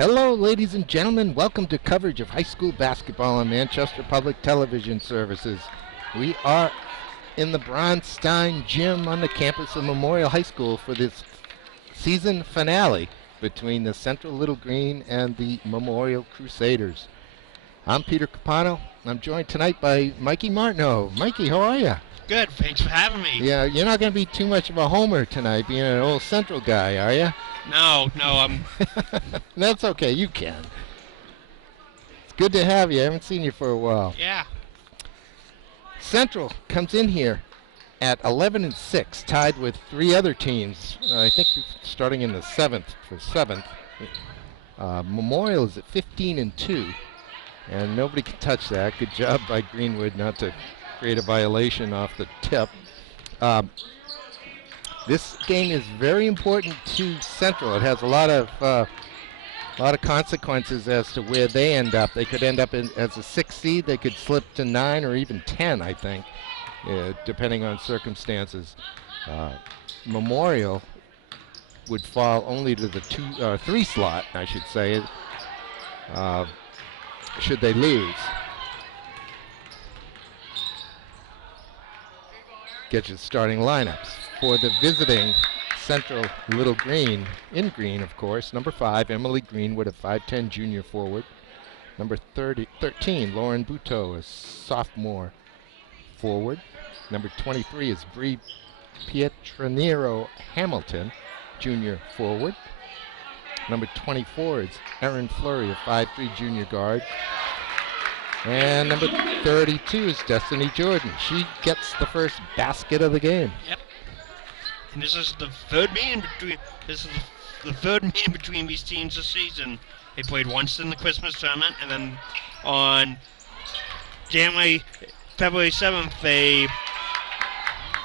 Hello, ladies and gentlemen. Welcome to coverage of high school basketball on Manchester Public Television Services. We are in the Bronstein Gym on the campus of Memorial High School for this season finale between the Central Little Green and the Memorial Crusaders. I'm Peter Capano. I'm joined tonight by Mikey Martineau. Mikey, how are you? Good, thanks for having me. Yeah, you're not going to be too much of a homer tonight, being an old Central guy, are you? No, I'm... That's okay, you can. It's good to have you. I haven't seen you for a while. Yeah. Central comes in here at 11-6, tied with three other teams. I think starting in the seventh. Memorial is at 15-2, and nobody can touch that. Good job by Greenwood not to create a violation off the tip. This game is very important to Central. It has a lot of consequences as to where they end up. They could end up as a 6 seed. They could slip to 9 or even 10, I think, depending on circumstances. Memorial would fall only to the 3 slot, I should say, should they lose. Get your starting lineups for the visiting Central Little Green, in green of course. Number 5, Emily Greenwood, a 5'10" junior forward. Number 13, Lauren Buteau, a sophomore forward. Number 23 is Bree Pietranero Hamilton, junior forward. Number 24 is Erin Fleury, a 5'3" junior guard. And number 32 is Destiny Jordan. She gets the first basket of the game. Yep. And this is the third meeting between these teams this season. They played once in the Christmas tournament, and then on February 7th,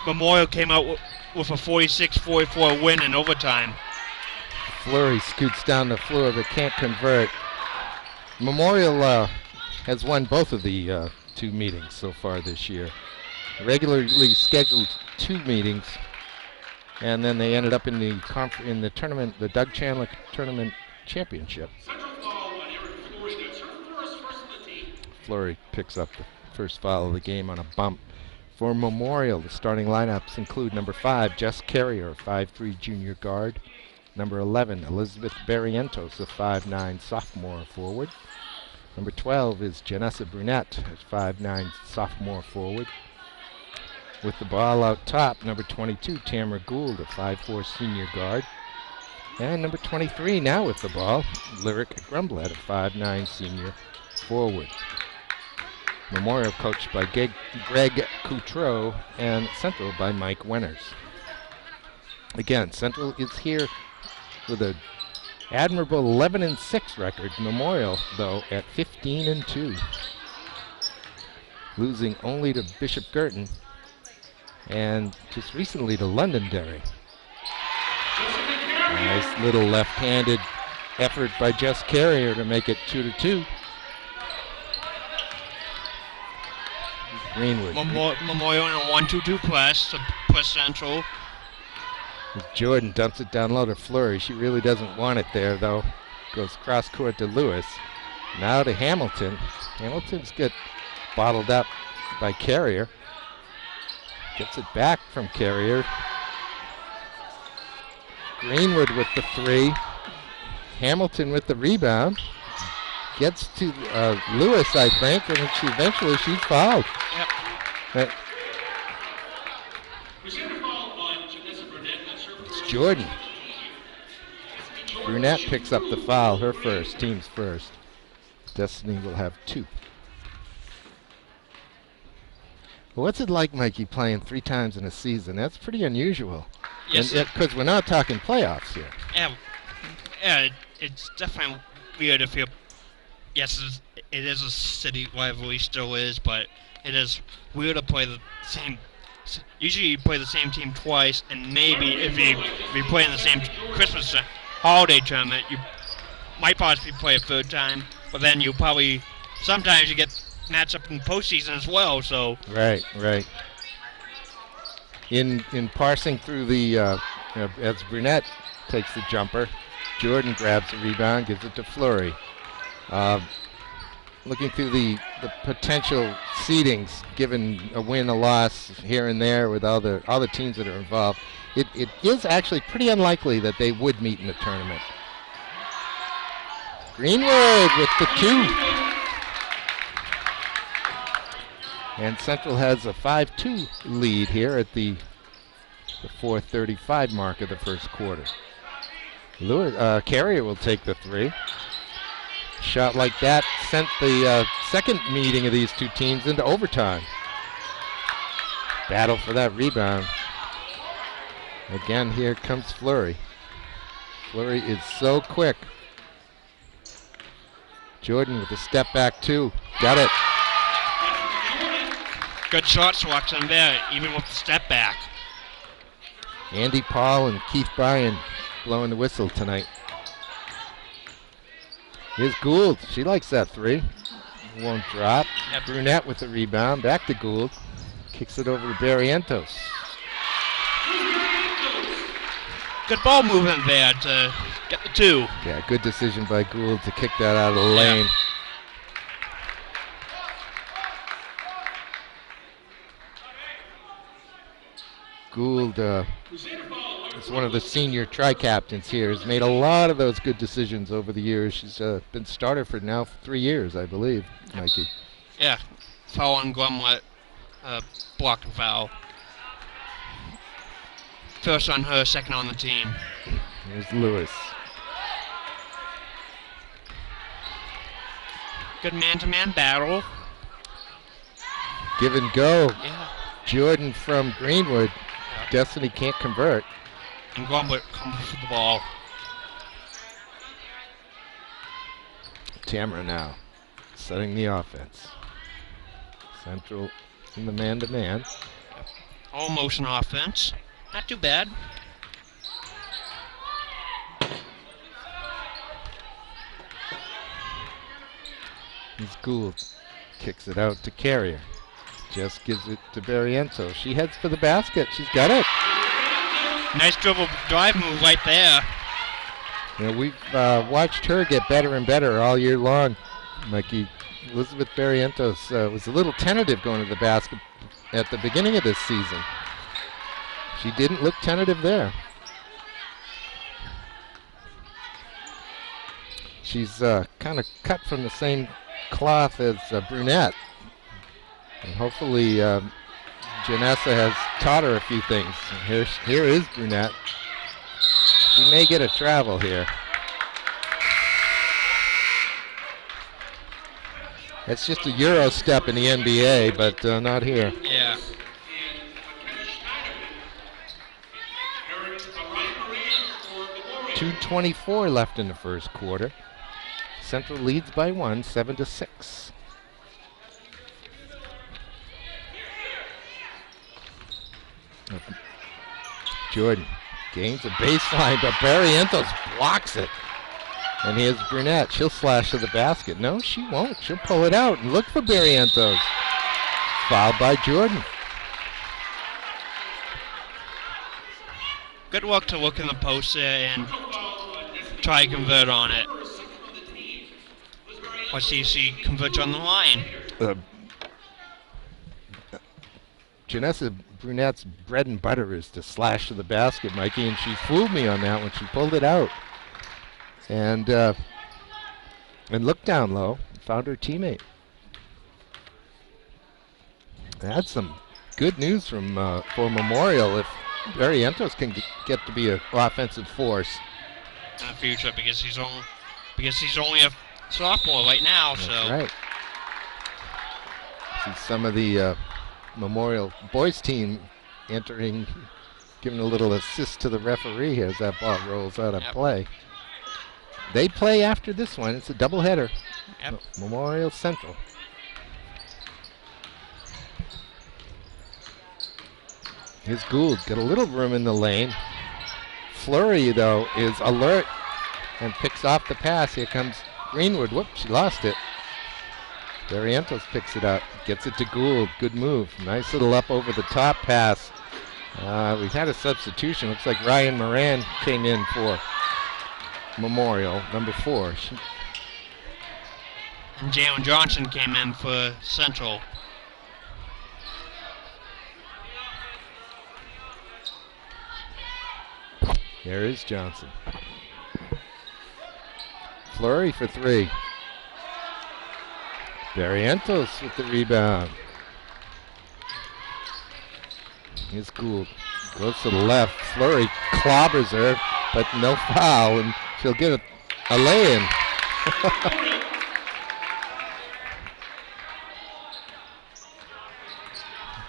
Memorial came out with a 46-44 win in overtime. Fleury scoots down the floor but can't convert. Memorial has won both of the 2 meetings so far this year. Regularly scheduled 2 meetings, and then they ended up in the tournament, the Doug Chandler Tournament Championship. Fleury picks up the first foul of the game on a bump. For Memorial, the starting lineups include number 5, Jess Carrier, 5'3" junior guard. Number 11, Elizabeth Barrientos, a 5'9" sophomore forward. Number 12 is Janessa Brunette, a 5'9" sophomore forward. With the ball out top, number 22, Tamara Gould, a 5'4" senior guard. And number 23 now with the ball, Lyric Grumblet, a 5'9" senior forward. Memorial coached by Greg Coutreau and Central by Mike Wenners. Again, Central is here with a admirable 11-6 record. Memorial, though, at 15-2. Losing only to Bishop Girton and just recently to Londonderry. Nice little left-handed effort by Jess Carrier to make it 2-2. Greenwood. Memorial in a 1-2-2 press to push Central. Jordan dumps it down low to Fleury. She really doesn't want it there, though. Goes cross court to Lewis. Now to Hamilton. Hamilton's got bottled up by Carrier. Gets it back from Carrier. Greenwood with the 3. Hamilton with the rebound. Gets to Lewis, I think, and eventually she's fouled. Yep. It's Jordan. Brunette picks up the foul, her first, team's first. Destiny will have 2. Well, what's it like, Mikey, playing 3 times in a season? That's pretty unusual. Yes. Because we're not talking playoffs here. Yeah, it's definitely weird if you're... Yes, it is a city rivalry, still is, but it is weird to play the same... Usually you play the same team twice, and maybe if you play in the same Christmas holiday tournament, you might possibly play a 3rd time, but then you probably... Sometimes you get matched up in postseason as well, so... Right. In parsing through the... as Brunette takes the jumper, Jordan grabs the rebound, gives it to Fleury. Looking through the potential seedings, given a win, a loss here and there with all the teams that are involved, it is actually pretty unlikely that they would meet in the tournament. Greenwood with the 2. And Central has a 5-2 lead here at the 4:35 mark of the first quarter. Carrier will take the 3. Shot like that sent the second meeting of these two teams into overtime. Battle for that rebound. Again, here comes Fleury. Fleury is so quick. Jordan with a step back 2. Got it. Good shot selection there, even with the step back. Andy Paul and Keith Bryan blowing the whistle tonight. Here's Gould. She likes that 3. Won't drop. Yep. Brunette with the rebound. Back to Gould. Kicks it over to Barrientos. Good ball movement there to get the 2. Yeah, good decision by Gould to kick that out of the lane. Gould is one of the senior tri-captains here. Has made a lot of those good decisions over the years. She's been starter for now 3 years, I believe, Mikey. Yeah, foul on Glumlet, blocked foul. First on her, second on the team. Here's Lewis. Good man-to-man battle. Give and go. Yeah. Jordan from Greenwood. Destiny can't convert. And Glumlet comes for the ball. Tamara now setting the offense. Central in the man-to-man. All motion offense. Not too bad. Here's Gould. Kicks it out to Carrier. Just gives it to Barrientos. She heads for the basket. She's got it. Nice dribble drive move right there. You know, we've watched her get better and better all year long, Mikey. Elizabeth Barrientos was a little tentative going to the basket at the beginning of this season. She didn't look tentative there. She's kind of cut from the same cloth as Brunette. And hopefully Janessa has taught her a few things. And here is Brunette. She may get a travel here. It's just a Euro step in the NBA, but not here. Yeah. .224 left in the first quarter. Central leads by 1, 7-6. Jordan gains a baseline, but Barrientos blocks it. And here's Brunette. She'll slash to the basket. No, she won't. She'll pull it out and look for Barrientos. Fouled by Jordan. Good luck to look in the post there and try to convert on it. Let's see if she converts on the line. Janessa Brunette's bread and butter is to slash to the basket, Mikey, and she fooled me on that when she pulled it out. And looked down low, found her teammate. That's some good news from for Memorial if Barrientos can get to be an offensive force in the future, because he's only a sophomore right now. That's so right. See some of the Memorial boys team entering, giving a little assist to the referee as that ball rolls out of play. They play after this one. It's a doubleheader. Yep. Memorial Central. Here's Gould. Got a little room in the lane. Fleury, though, is alert and picks off the pass. Here comes Greenwood. Whoops, she lost it. Barrientos picks it up. Gets it to Gould. Good move. Nice little up over the top pass. We've had a substitution. Looks like Ryan Moran came in for Memorial, number 4. And Jalen Johnson came in for Central. There is Johnson. Flurry for 3. Barrientos with the rebound. Here's Gould. Goes to the left. Flurry clobbers her, but no foul, and she'll get a lay-in.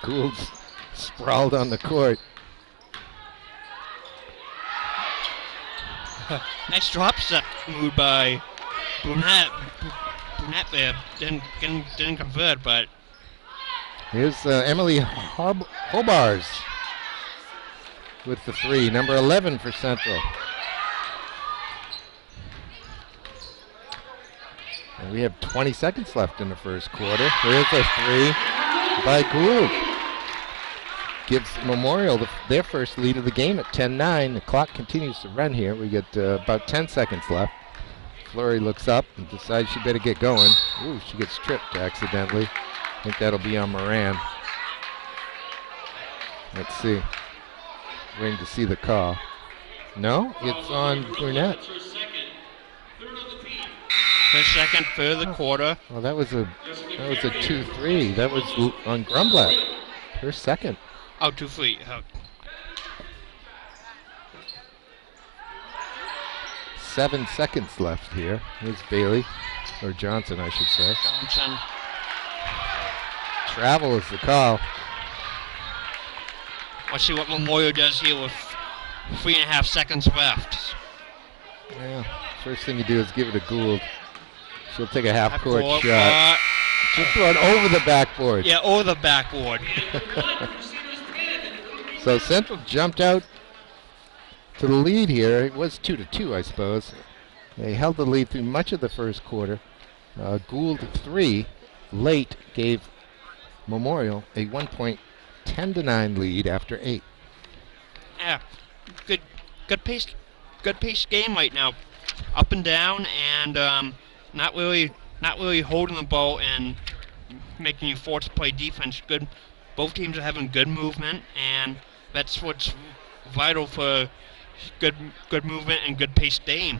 Gould's sprawled on the court. Nice drop set move by Brunette. Brunette there didn't convert, but here's Emily Hobars with the 3, number 11 for Central. And we have 20 seconds left in the first quarter. Here's a 3 by Gould. Gives Memorial their first lead of the game at 10-9. The clock continues to run here. We get about 10 seconds left. Flurry looks up and decides she better get going. Ooh, she gets tripped accidentally. I think that'll be on Moran. Let's see. Waiting to see the call. No, it's on Brunette. First second for the quarter. Well, that was a 2-3. That was on Grumblatt. Her second. Oh, 2-3. 7 seconds left here. Here's Bailey, or Johnson, I should say. Johnson. Travel is the call. Let's see what Memorial does here with 3.5 seconds left. Yeah. First thing you do is give it a Gould. She'll take a half-court shot. She'll throw it over the backboard. Yeah, over the backboard. So Central jumped out to the lead here. It was 2-2, I suppose. They held the lead through much of the first quarter. Gould 3 late gave Memorial a 1-point 10-9 lead after 8. Yeah, good pace game right now, up and down, and not really holding the ball and making you force to play defense. Good, both teams are having good movement, and that's what's vital for good movement and good paced game.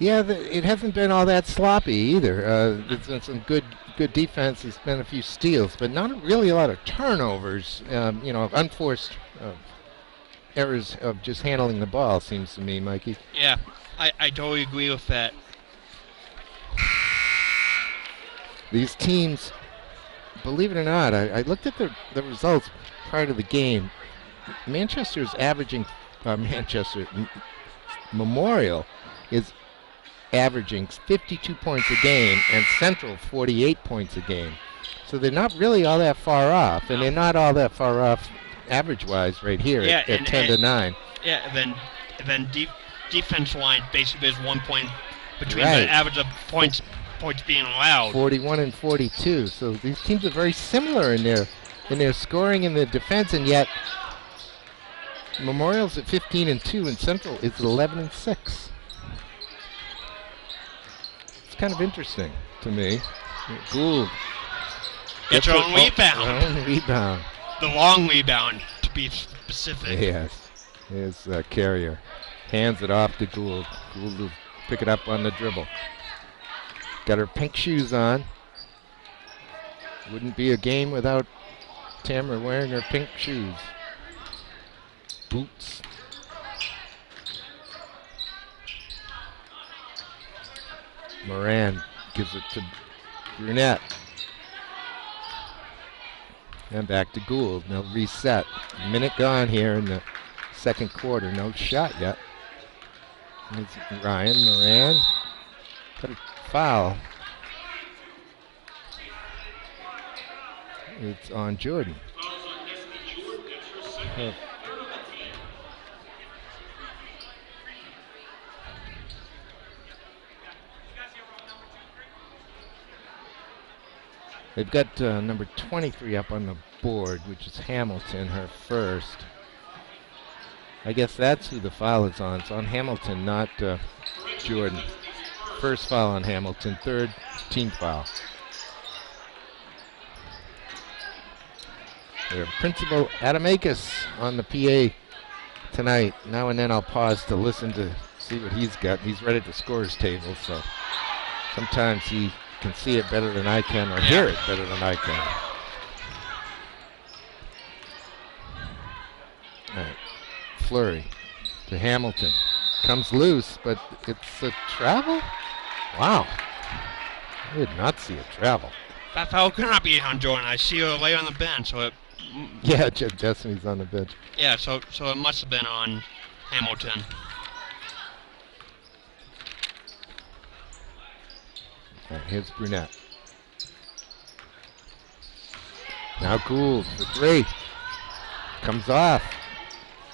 Yeah, it hasn't been all that sloppy either. There's been some good defense. There's been a few steals, but not really a lot of turnovers. Unforced errors of just handling the ball, seems to me, Mikey. Yeah, I totally agree with that. These teams, believe it or not, I looked at the results prior to the game. Manchester's averaging, Memorial is averaging 52 points a game, and Central 48 points a game. So they're not really all that far off, and they're not all that far off average-wise right here at 10-9. Yeah, and then defense line basically is 1 point between Right. the average of points being allowed. 41 and 42. So these teams are very similar in their scoring and their defense, and yet Memorial's at 15-2, and Central is 11-6. It's kind of interesting to me. Gould Gets her own rebound. Her own rebound. The long rebound, to be specific. Yes. Here's Carrier. Hands it off to Gould. Gould will pick it up on the dribble. Got her pink shoes on. Wouldn't be a game without Tamara wearing her pink shoes. Boots. Moran gives it to Brunette. And back to Gould. Now reset. Minute gone here in the second quarter. No shot yet. It's Ryan Moran. Got a foul. It's on Jordan. They've got number 23 up on the board, which is Hamilton, her first. I guess that's who the foul is on. It's on Hamilton, not Jordan. First foul on Hamilton, third team foul. Their Principal Adamakis on the PA tonight. Now and then I'll pause to listen to see what he's got. He's read at the scorer's table, so sometimes he can see it better than I can or hear it better than I can. All right. Fleury to Hamilton. Comes loose, but it's a travel? Wow. I did not see a travel. That foul could not be on Jordan. I see her lay on the bench, so it... Yeah, Jeff Destiny's on the bench. Yeah, so it must have been on Hamilton. All right, here's Brunette. Now Gould for three. Comes off.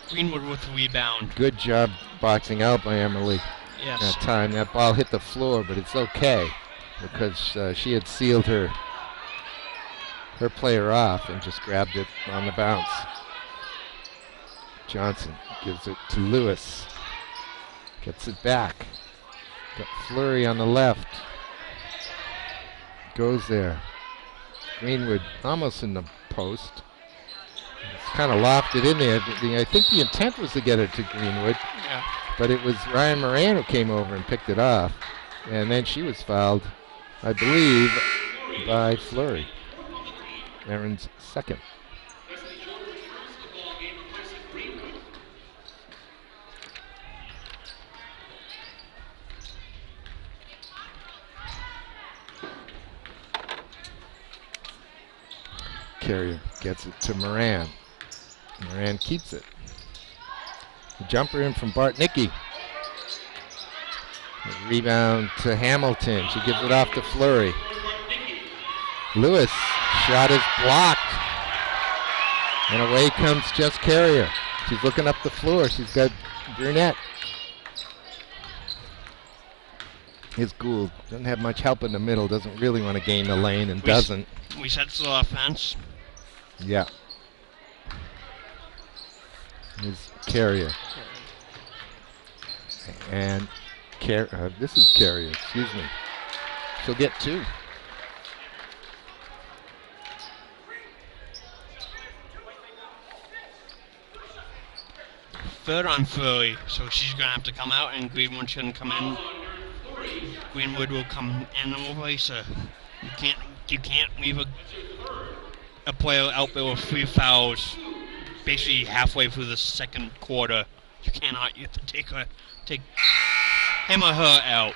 Greenwood with the rebound. Good job boxing out by Emily. Yes. That time. That ball hit the floor, but it's okay because she had sealed her player off and just grabbed it on the bounce. Johnson gives it to Lewis. Gets it back. Got Fleury on the left. Goes there. Greenwood almost in the post. It's kind of lofted in there. I think the intent was to get it to Greenwood. Yeah. But it was Ryan Moran who came over and picked it off. And then she was fouled, I believe, by Fleury. Aaron's second. Carrier gets it to Moran. Moran keeps it. The jumper in from Bartnicki. The rebound to Hamilton. She gives it off to Fleury. Lewis, shot is blocked. And away comes Jess Carrier. She's looking up the floor. She's got Brunette. Here's Gould. Doesn't have much help in the middle. Doesn't really want to gain the lane and doesn't. We set the offense. Yeah. Here's Carrier. And this is Carrier, excuse me. She'll get two. Third on Fleury, so she's going to have to come out, and Greenwood shouldn't come in. Greenwood will come in over, so you can't leave a player out there with 3 fouls basically halfway through the second quarter. You cannot. You have to take him or her out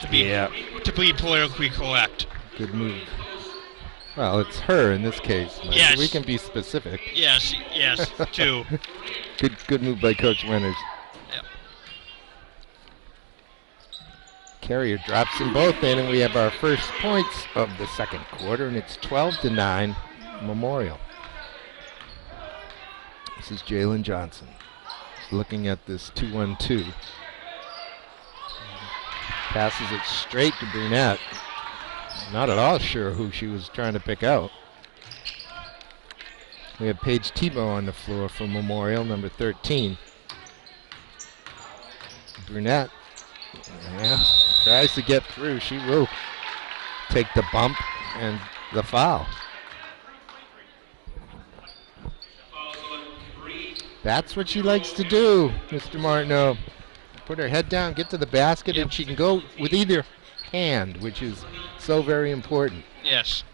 to be politically correct. Good move. Well, it's her in this case. Mike. Yes. We can be specific. Yes, too. Good move by Coach Winters. Yep. Carrier drops them both in, and we have our first points of the second quarter, and it's 12-9 Memorial. This is Jalen Johnson. He's looking at this 2-1-2. Passes it straight to Brunette. Not at all sure who she was trying to pick out. We have Paige Tebow on the floor for Memorial, number 13. Brunette, tries to get through. She will take the bump and the foul. That's what she likes to do, Mr. Martineau. Put her head down, get to the basket, and she can go with either hand, which is so very important. Yes,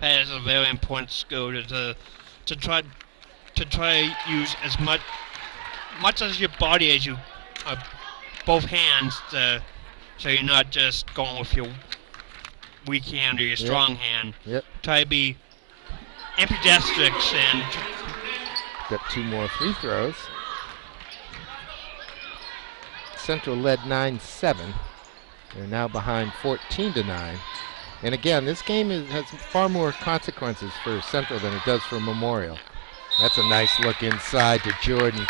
that is a very important skill to try use as much as your body as you both hands, so you're not just going with your weak hand or your strong hand. Yep. Try to be ambidextrous and got 2 more free throws. Central led 9-7. They're now behind 14-9. And again, this game has far more consequences for Central than it does for Memorial. That's a nice look inside to Jordan.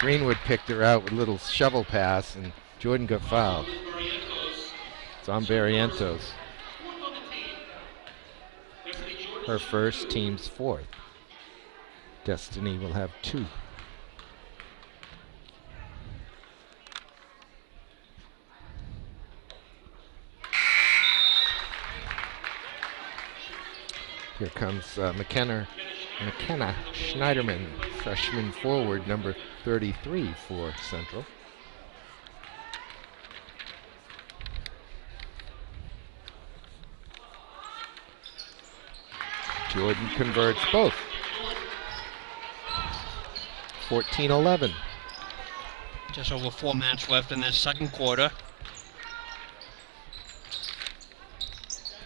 Greenwood picked her out with a little shovel pass, and Jordan got fouled. It's on Barrientos. Her first, team's 4th. Destiny will have 2. Here comes McKenna Schneiderman, freshman forward, number 33 for Central. Jordan converts both. 14-11. Just over 4 minutes left in this second quarter.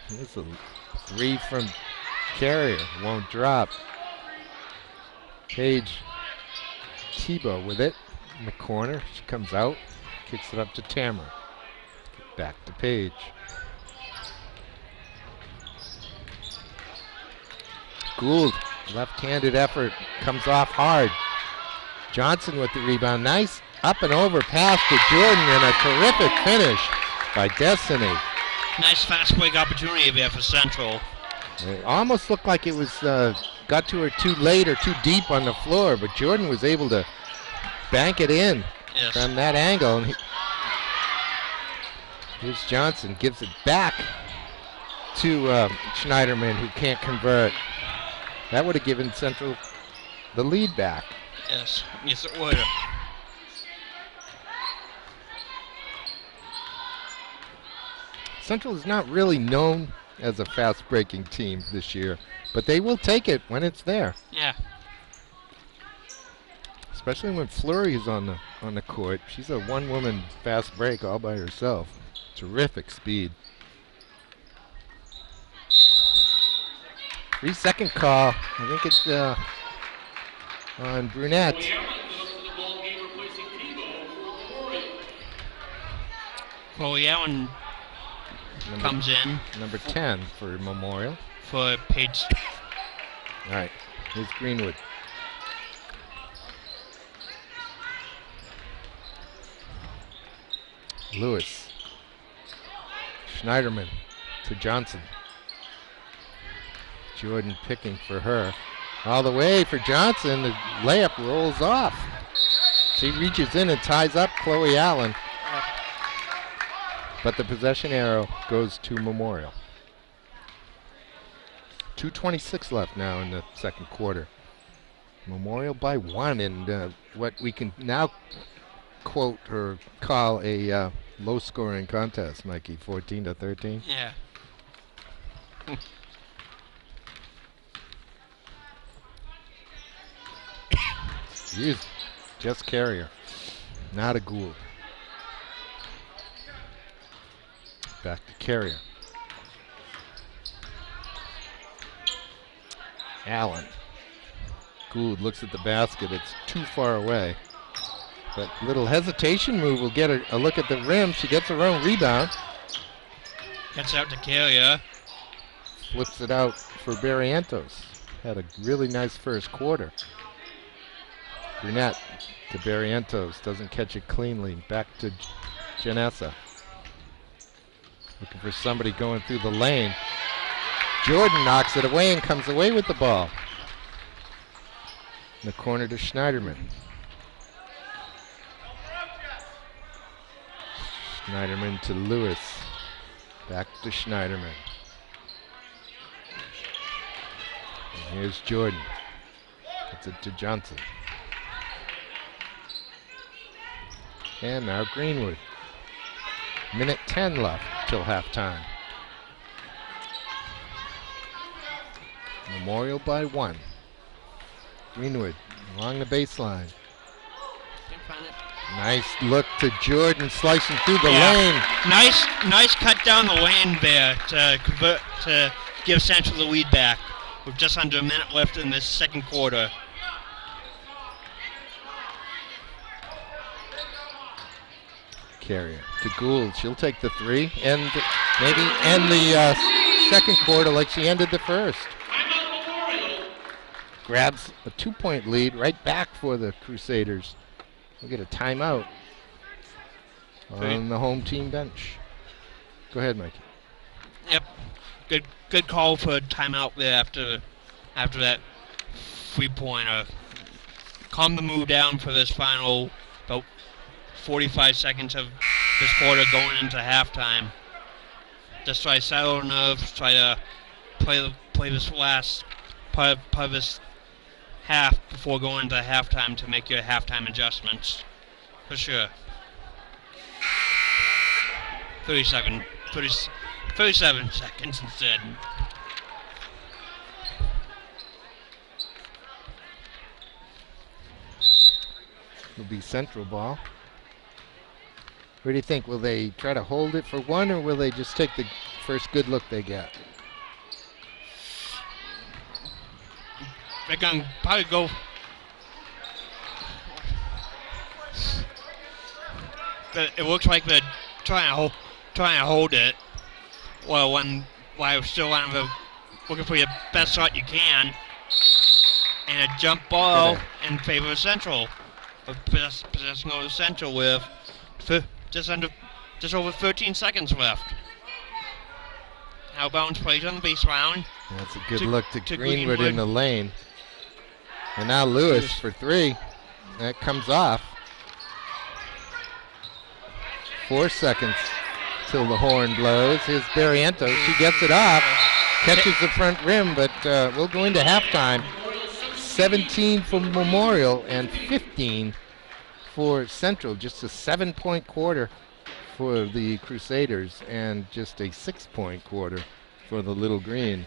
It's a 3 from Carrier, won't drop. Paige Tebow with it in the corner. She comes out, kicks it up to Tamara. Back to Paige. Gould, left-handed effort, comes off hard. Johnson with the rebound. Nice up and over pass to Jordan and a terrific finish by Destiny. Nice fast break opportunity there for Central. It almost looked like it was got to her too late or too deep on the floor, but Jordan was able to bank it in from that angle. And here's Johnson, gives it back to Schneiderman, who can't convert. That would have given Central the lead back. Yes, yes it would. Central is not really known as a fast-breaking team this year, but they will take it when it's there. Yeah. Especially when Fleury is on the court. She's a one-woman fast break all by herself. Terrific speed. 3-second call. I think it's on Brunette. Chloe Allen comes in. Number 10 for Memorial. For Paige. All right, here's Greenwood. Lewis. Schneiderman to Johnson. Jordan picking for her. All the way for Johnson. The layup rolls off. She reaches in and ties up Chloe Allen. But the possession arrow goes to Memorial. 2:26 left now in the second quarter. Memorial by 1 and what we can now quote or call a low-scoring contest, Mikey, 14-13. Yeah. Excuse me. Just Carrier, not a Gould. Back to Carrier. Allen. Gould looks at the basket. It's too far away. But little hesitation move will get a look at the rim. She gets her own rebound. Gets out to Carrier. Flips it out for Barrientos. Had a really nice first quarter. Brunette to Barrientos. Doesn't catch it cleanly. Back to Janessa. Looking for somebody going through the lane. Jordan knocks it away and comes away with the ball. In the corner to Schneiderman. Schneiderman to Lewis. Back to Schneiderman. And here's Jordan. Gets it to Johnson. And now Greenwood. Minute 10 left till halftime. Memorial by 1. Greenwood along the baseline. Nice look to Jordan slicing through the lane. Nice cut down the lane there to give Central the lead back with just under a minute left in this second quarter. Carrier to Gould. She'll take the 3 and maybe end the second quarter like she ended the first. Grabs a 2-point lead right back for the Crusaders. We'll get a timeout on the home team bench. Go ahead, Mikey. Yep, good call for a timeout there after that 3-pointer. Calm the move down for this final about 45 seconds of this quarter going into halftime. Just try to settle nerves, try to play play this last part of this half before going to halftime to make your halftime adjustments. For sure. 37 seconds instead. Will be Central ball. What do you think? Will they try to hold it for one, or will they just take the first good look they get? They're going to probably go. But it looks like they're trying to hold it. Well, while still looking for your best shot you can, and a jump ball in favor of Central. Possessing over Central with just over 13 seconds left. Outbounds plays on the baseline. That's a good look to Greenwood in the lane. And now Lewis for three. That comes off. 4 seconds till the horn blows. Here's Barrientos. She gets it off. Catches the front rim, but we'll go into halftime. 17 for Memorial and 15 for Central. Just a 7-point quarter for the Crusaders and just a 6-point quarter for the Little Green.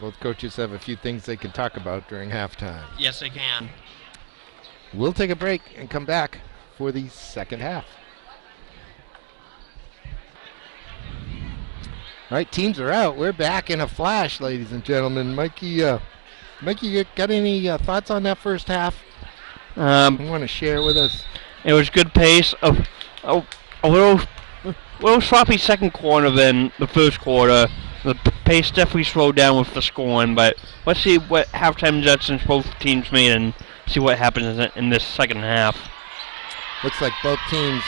Both coaches have a few things they can talk about during halftime. Yes, they can. We'll take a break and come back for the second half. All right, teams are out. We're back in a flash, ladies and gentlemen. Mikey, you got any thoughts on that first half? You want to share with us? It was good pace. A little sloppy second quarter than the first quarter. The pace definitely slowed down with the scoring, but let's see what halftime adjustments both teams made and see what happens in this second half. Looks like both teams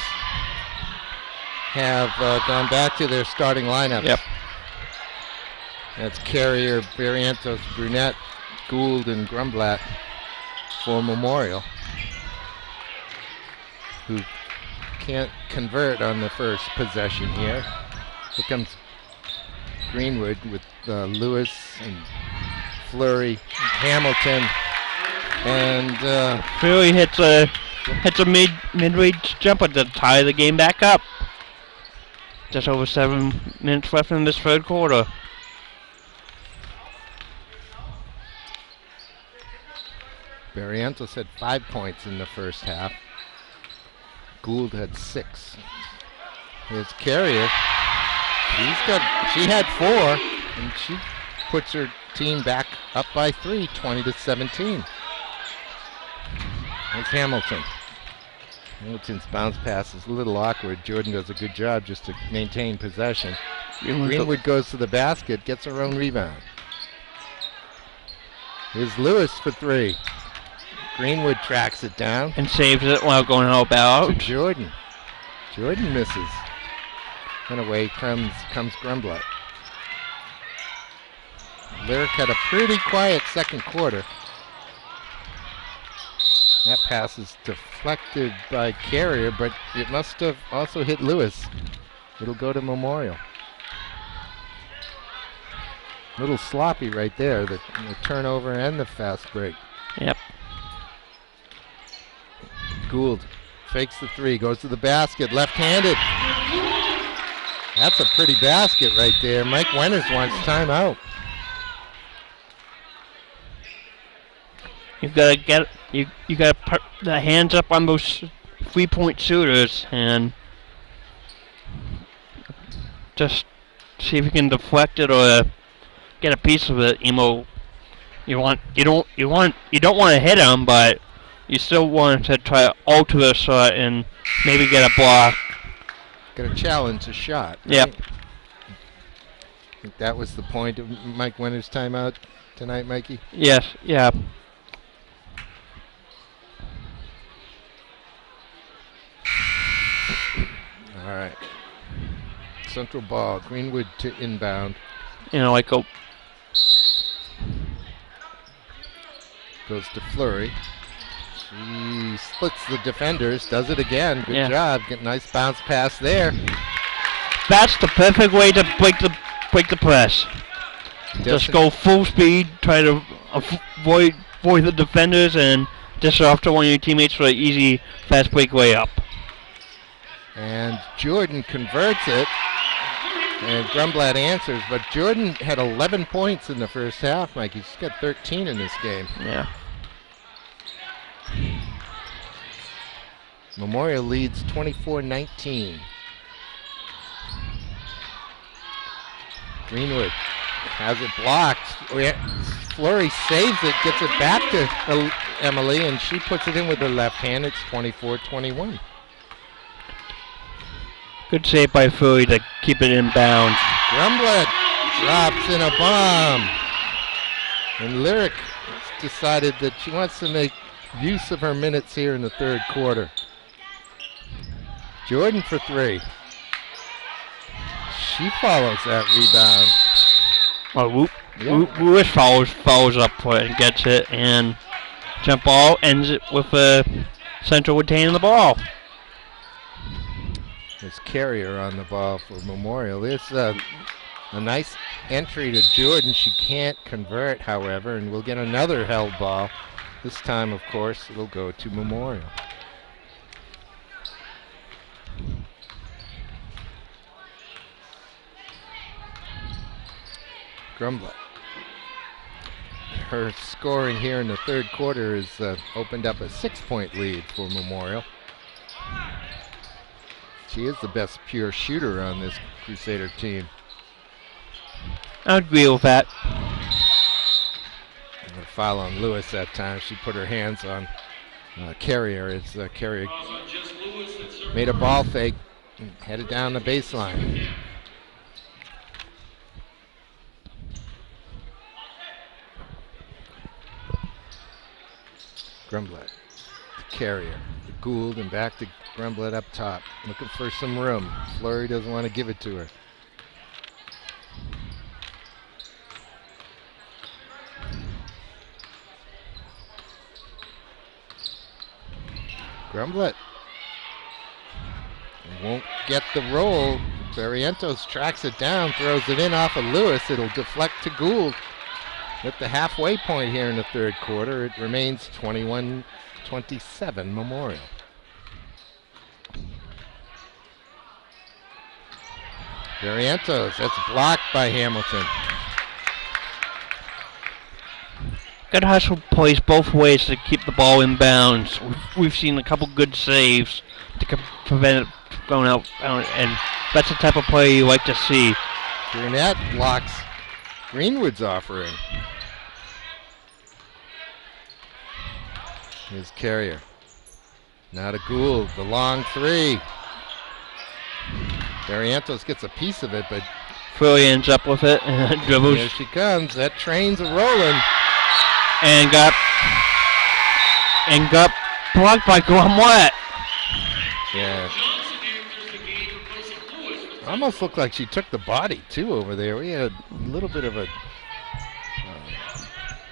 have gone back to their starting lineups. Yep. That's Carrier, Barrientos, Brunette, Gould, and Grumblatt for Memorial, who can't convert on the first possession here. Here comes Greenwood with Lewis and Fleury, Hamilton, and Fleury hits a mid-range jumper to tie the game back up. Just over 7 minutes left in this third quarter. Barrientos had 5 points in the first half. Gould had 6. Here's Carrier. She had 4, and she puts her team back up by 3, 20-17. Here's Hamilton. Hamilton's bounce pass is a little awkward. Jordan does a good job just to maintain possession. Greenwood goes to the basket, gets her own rebound. Here's Lewis for 3. Greenwood tracks it down. And saves it while going all out. To Jordan. Jordan misses. And away comes Grumblatt. Lyric had a pretty quiet second quarter. That pass is deflected by Carrier, but it must have also hit Lewis. It'll go to Memorial. A little sloppy right there, the turnover and the fast break. Yep. Gould fakes the 3, goes to the basket, left-handed. That's a pretty basket right there. Mike Wenners wants timeout. You gotta put the hands up on those 3-point shooters and just see if you can deflect it or get a piece of it. You don't want to hit them, but you still want to try to alter the shot and maybe get a block. Got to challenge a shot. Right? Yep. I think that was the point of Mike Wenners' timeout tonight, Mikey. Yes. Yeah. All right. Central ball. Greenwood to inbound. Goes to Fleury. She splits the defenders. Does it again. Good job. Get a nice bounce pass there. That's the perfect way to break the press. Just go full speed, try to avoid the defenders, and dish it off to one of your teammates for an easy, fast breakaway up. And Jordan converts it. And Grumblatt answers, but Jordan had 11 points in the first half, Mike. He's got 13 in this game. Yeah. Memorial leads 24-19. Greenwood has it blocked. Fleury saves it, gets it back to Emily, and she puts it in with her left hand. It's 24-21. Good save by Fleury to keep it in bounds. Grumblatt drops in a bomb. And Lyric decided that she wants to make use of her minutes here in the third quarter. Jordan for three. She follows that rebound. Lewis follows up for it and gets it, and jump ball ends it with Central retaining the ball. There's Carrier on the ball for Memorial. It's a nice entry to Jordan. She can't convert, however, and we'll get another held ball. This time, of course, it'll go to Memorial. Grumblatt. Her scoring here in the third quarter has opened up a 6-point lead for Memorial. She is the best pure shooter on this Crusader team. I would agree with that. And a foul on Lewis that time. She put her hands on Carrier as Carrier made a ball fake and headed down the baseline. Grumblatt, to Carrier, to Gould, and back to Grumblatt up top, looking for some room. Fleury doesn't want to give it to her. Grumblatt won't get the roll. Barrientos tracks it down, throws it in off of Lewis. It'll deflect to Gould. At the halfway point here in the third quarter, it remains 21-27 Memorial. Barrientos, that's blocked by Hamilton. Good hustle plays both ways to keep the ball in bounds. We've seen a couple good saves to prevent it from going out, and that's the type of play you like to see. Burnett blocks Greenwood's offering. Here's Carrier. Now to Gould, the long three. Barrientos gets a piece of it, but Fleury ends up with it and dribbles. Here she comes. That train's a rolling. And got blocked by Grumblatt. Yeah. Almost looked like she took the body too over there. We had a little bit of a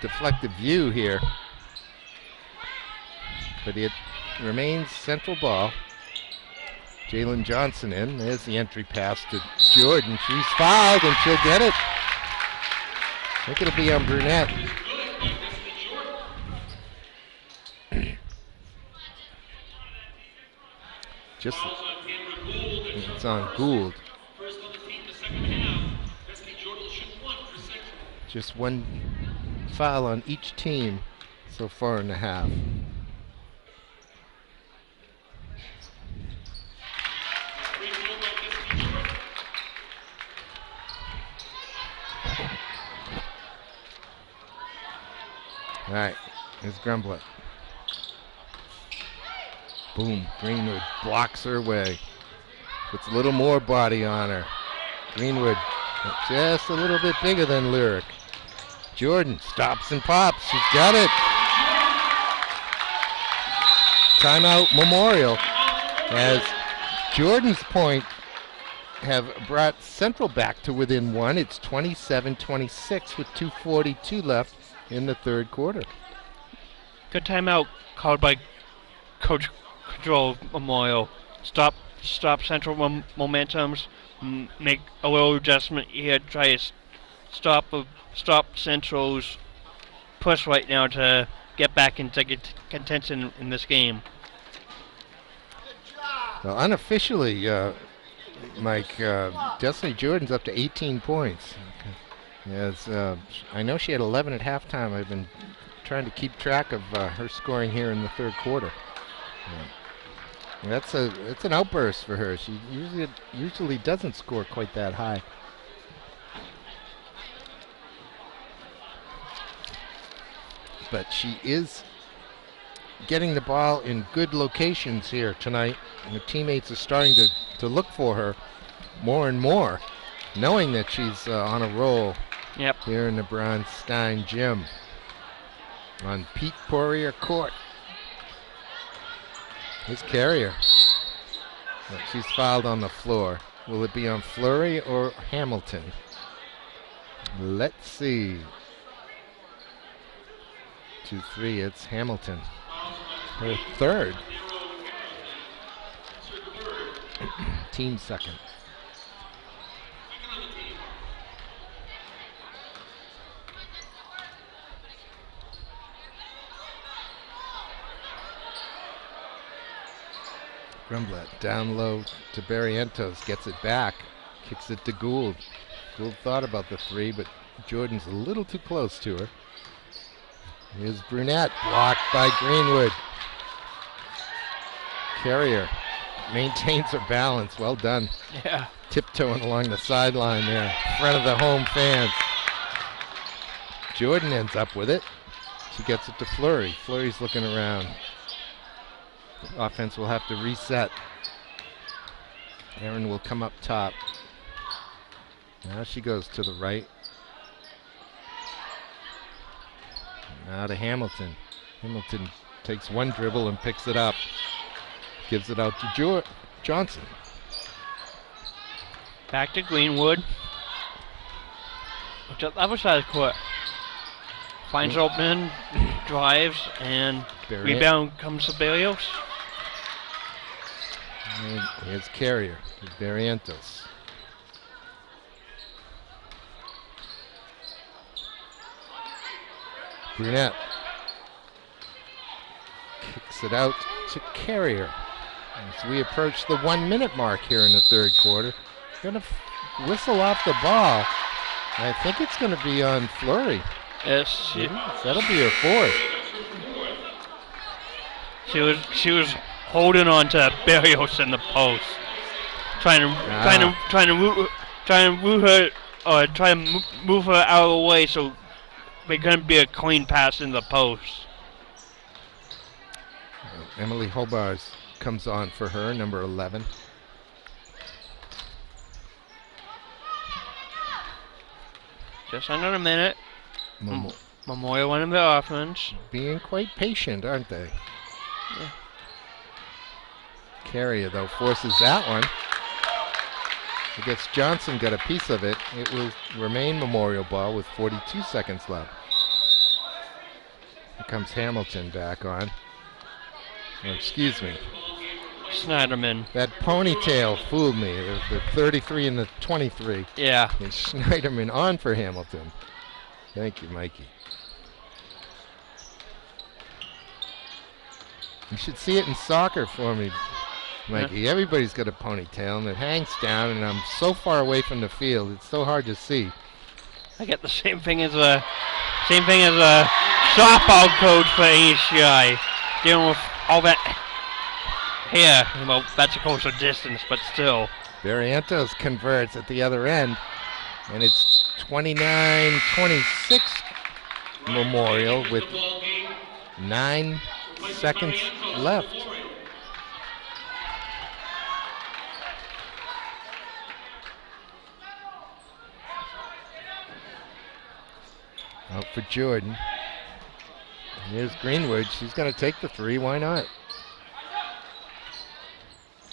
deflected view here. But it remains central ball. Jalen Johnson in. There's the entry pass to Jordan. She's fouled and she'll get it. I think it'll be on Burnett. It's on Gould. Just one foul on each team so far in the half. All right, here's Grumblatt. Boom, Greenwood blocks her way. Puts a little more body on her. Greenwood just a little bit bigger than Lyric. Jordan stops and pops. She's got it. Timeout Memorial, as Jordan's point have brought Central back to within one. It's 27-26 with 2:42 left in the third quarter. Good timeout called by Coach Control Memorial. Stop Central momentums. Make a little adjustment here. Try to stop Central's push right now to get back into contention in this game. Well, unofficially, Mike, Destiny Jordan's up to 18 points. Yes, I know she had 11 at halftime. I've been trying to keep track of her scoring here in the third quarter. That's an outburst for her. She usually doesn't score quite that high. But she is getting the ball in good locations here tonight. And her teammates are starting to look for her more and more, knowing that she's on a roll here in the Bronstein Gym on Pete Poirier Court. Here's Carrier. She's fouled on the floor. Will it be on Fleury or Hamilton? Let's see. 2-3, it's Hamilton. Her third. Team second. Grumblet down low to Barrientos, gets it back, kicks it to Gould. Gould thought about the three, but Jordan's a little too close to her. Here's Brunette, blocked by Greenwood. Carrier maintains her balance, well done. Yeah. Tiptoeing along the sideline there, in front of the home fans. Jordan ends up with it. She gets it to Fleury. Fleury's looking around. Offense will have to reset. Aaron will come up top. Now she goes to the right. Now to Hamilton. Hamilton takes one dribble and picks it up. Gives it out to Johnson. Back to Greenwood. To the other side of the court. Finds opening, drives, and rebound comes to Barrios. And here's Carrier to Barrientos. Brunette kicks it out to Carrier. As we approach the 1 minute mark here in the third quarter, gonna whistle off the ball. I think it's gonna be on Fleury. Yes, That'll be her fourth. She was holding on to Barrios in the post, trying to move her out of the way so it couldn't be a clean pass in the post. Emily Hobars comes on for her, number 11. Just under a minute. Memorial winning the offense. Being quite patient, aren't they? Yeah. Carrier, though, forces that one. I guess Johnson got a piece of it. It will remain Memorial ball with 42 seconds left. Here comes Hamilton back on. Oh, excuse me. Schneiderman. That ponytail fooled me. The 33 and the 23. Yeah. And Schneiderman on for Hamilton. Thank you, Mikey. You should see it in soccer for me, Mikey. Yeah. Everybody's got a ponytail and it hangs down, and I'm so far away from the field, it's so hard to see. I get the same thing as a softball coach for ACI, dealing with all that hair. Well, that's a closer distance, but still. Barrientos converts at the other end, and it's 29-26 Memorial with 9 seconds left. Out for Jordan. Here's Greenwood. She's going to take the three. Why not?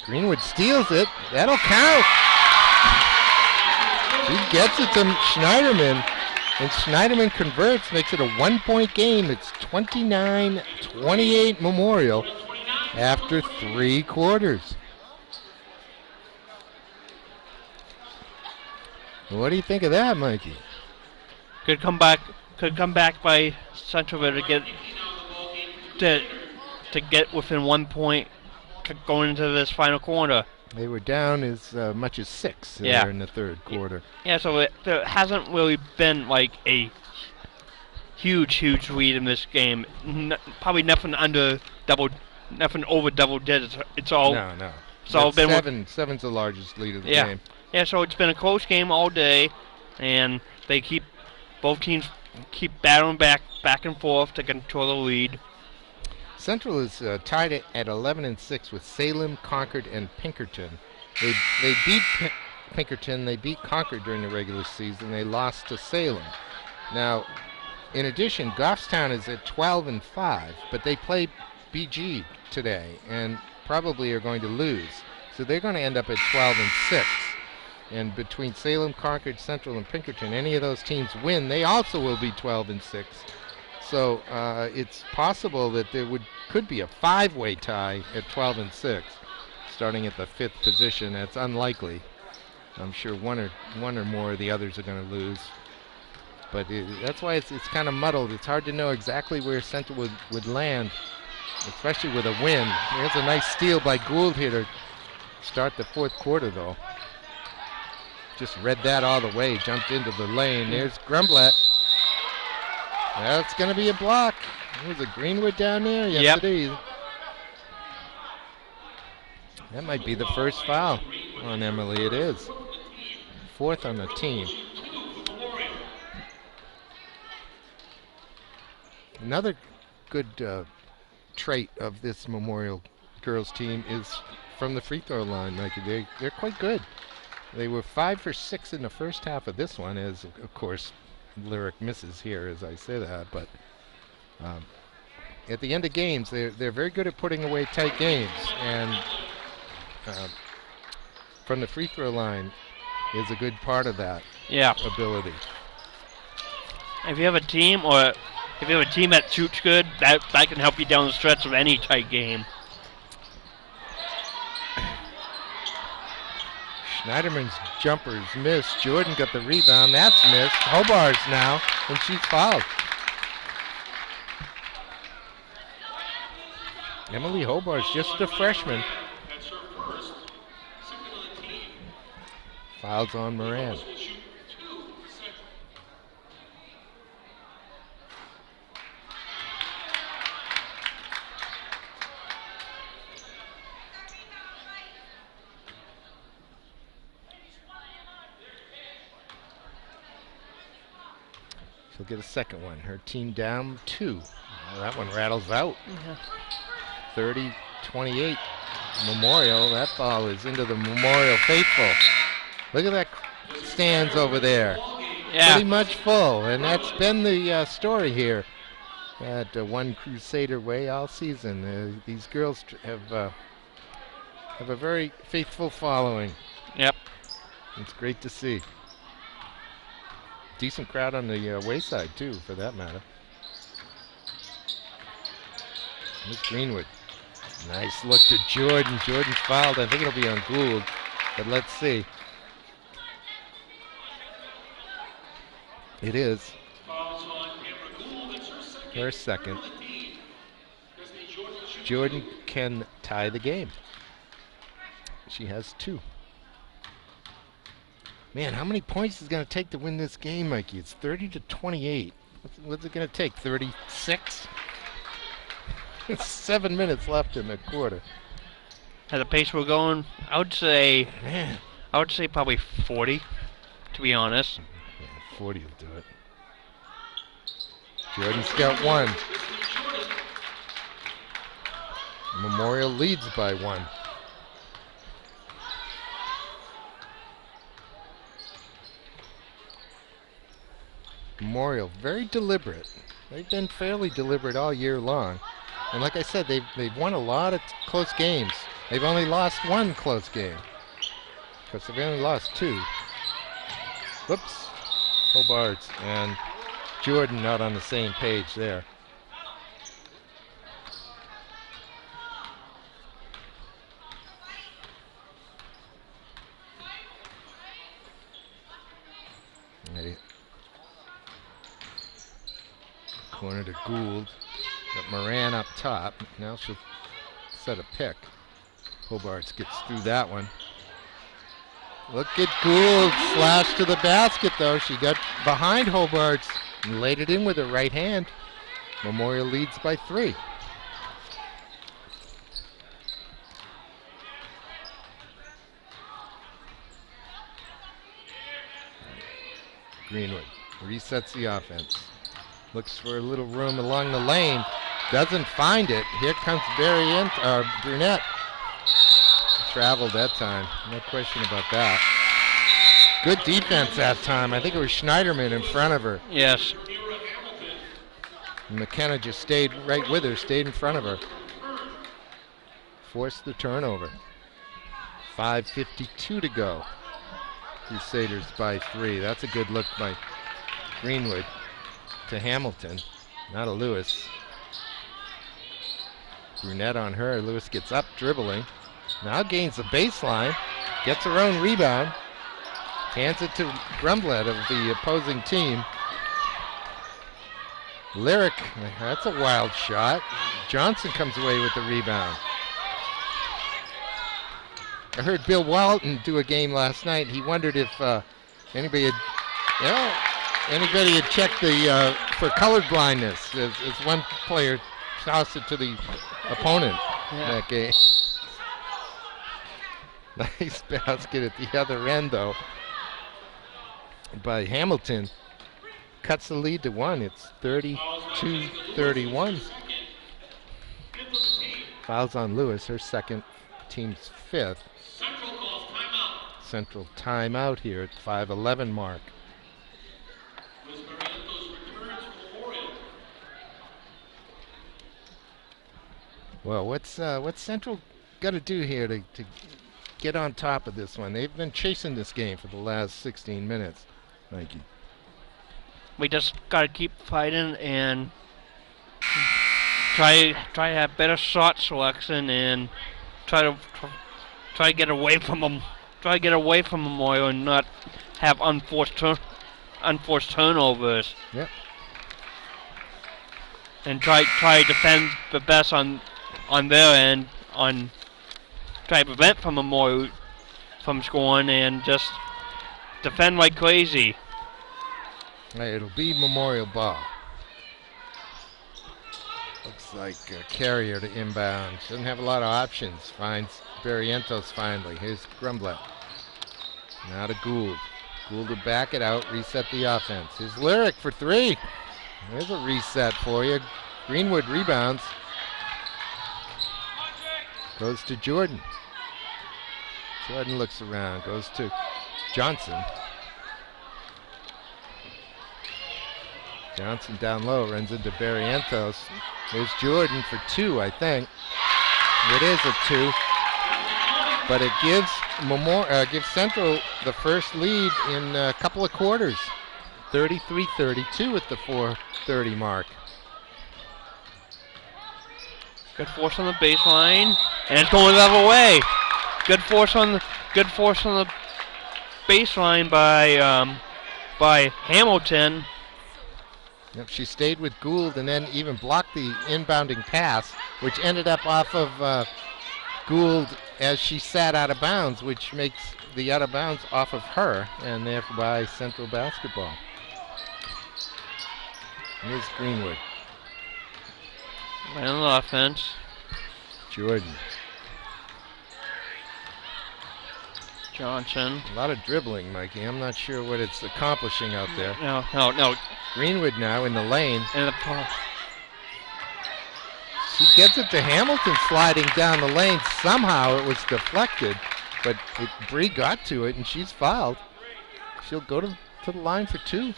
Greenwood steals it. That'll count. She gets it to Schneiderman, and Schneiderman converts, makes it a 1-point game. It's 29-28 Memorial after 3 quarters. What do you think of that, Mikey? could come back. Could come back by Centralville to to get within 1 point going into this final quarter. They were down as much as 6 Yeah. there in the third quarter. Yeah, so there hasn't really been like a huge lead in this game. Probably nothing nothing over double digits. It's all No. it's all been Seven's the largest lead of the Yeah. game. Yeah, so it's been a close game all day, and both teams keep battling back and forth to control the lead. Central is tied at 11 and 6 with Salem, Concord, and Pinkerton. They beat Pinkerton. They beat Concord during the regular season. They lost to Salem. Now, in addition, Goffstown is at 12 and 5, but they play BG today and probably are going to lose. So they're going to end up at 12 and 6. And between Salem, Concord, Central, and Pinkerton, any of those teams win, they also will be 12 and 6. So it's possible that there could be a 5-way tie at 12 and 6, starting at the 5th position. That's unlikely. I'm sure one or more of the others are going to lose. But that's why it's kind of muddled. It's hard to know exactly where Central would land, especially with a win. There's a nice steal by Gould here to start the fourth quarter, though. Just read that all the way, jumped into the lane. There's Grumblatt. That's going to be a block. Was it Greenwood down there? Yes, it is. That might be the first foul on Emily. It is. 4th on the team. Another good trait of this Memorial girls team is from the free throw line, Mikey. They're quite good. They were 5 for 6 in the first half of this one, as of course Lyric misses here as I say that, but at the end of games they're very good at putting away tight games, and from the free throw line is a good part of that ability. If you have a team that shoots good, that can help you down the stretch of any tight game. Schneiderman's jumper's missed. Jordan got the rebound. That's missed. Hobart's now, and she's fouled. Emily Hobart's just a freshman. Fouls on Moran. She'll get a second one. Her team down 2. Well, that one rattles out. 30-28 Memorial. That ball is into the Memorial faithful. Look at that stands over there. Yeah. Pretty much full, and that's been the story here at One Crusader Way all season. These girls have a very faithful following. Yep. It's great to see. Decent crowd on the wayside too, for that matter. Here's Greenwood. Nice look to Jordan. Jordan's fouled. I think it'll be on Gould, but let's see. It is. Her second. Jordan can tie the game. She has 2. Man, how many points is it going to take to win this game, Mikey? It's 30-28. What's it going to take? 36? 7 minutes left in the quarter. At the pace we're going, I would say Man. Probably 40, to be honest. Yeah, 40 will do it. Jordan's got 1. Memorial leads by 1. Memorial, very deliberate. They've been fairly deliberate all year long. And like I said, they've won a lot of close games. They've only lost 1 close game. Because they've only lost 2. Whoops. Hobarts and Jordan not on the same page there. Corner to Gould. Got Moran up top. Now she'll set a pick. Hobarts gets through that one. Look at Gould slash to the basket though. She got behind Hobarts and laid it in with her right hand. Memorial leads by 3. Greenwood resets the offense. Looks for a little room along the lane. Doesn't find it. Here comes Brunette. Traveled that time. No question about that. Good defense that time. I think it was Schneiderman in front of her. Yes. McKenna just stayed right with her, stayed in front of her. Forced the turnover. 5:52 to go. Crusaders by 3. That's a good look by Greenwood to Hamilton. Not a Lewis. Brunette on her. Lewis gets up, dribbling. Now gains the baseline. Gets her own rebound. Hands it to Grumblet of the opposing team. Lyric, that's a wild shot. Johnson comes away with the rebound. I heard Bill Walton do a game last night. He wondered if anybody had checked the for color blindness as one player tossed it to the opponent that game. Nice basket at the other end though by Hamilton. Cuts the lead to 1. It's 32-31. Fouls on Lewis, her second, team's 5th. Central timeout here at 5:11 mark. Well, what's Central got to do here to get on top of this one? They've been chasing this game for the last 16 minutes. Thank you. We just got to keep fighting and try to have better shot selection and try to get away from them. Try to get away from Memorial and not have unforced turnovers. Yep. And try to defend the best on their end, try to prevent from Memorial from scoring and just defend like crazy. Hey, it'll be Memorial ball. Looks like a Carrier to inbound. Doesn't have a lot of options. Finds Barrientos finally. Here's Grumblet. Now to Gould. Gould to back it out, reset the offense. Here's Lyric for 3. There's a reset for you. Greenwood rebounds. Goes to Jordan. Jordan looks around, goes to Johnson. Johnson down low, runs into Barrientos. There's Jordan for 2, I think. It is a 2. But it gives Central the first lead in a couple of quarters. 33-32 at the 4:30 mark. Good force on the baseline, and it's going the other way. Good force on the baseline by Hamilton. Yep, she stayed with Gould and then even blocked the inbounding pass, which ended up off of Gould as she sat out of bounds, which makes the out of bounds off of her, and thereby Central basketball. Here's Greenwood. Right on the offense. Jordan. Johnson. A lot of dribbling, Mikey. I'm not sure what it's accomplishing out there. No. Greenwood now in the lane. And She gets it to Hamilton sliding down the lane. Somehow it was deflected, but Bree got to it and she's fouled. She'll go to the line for 2.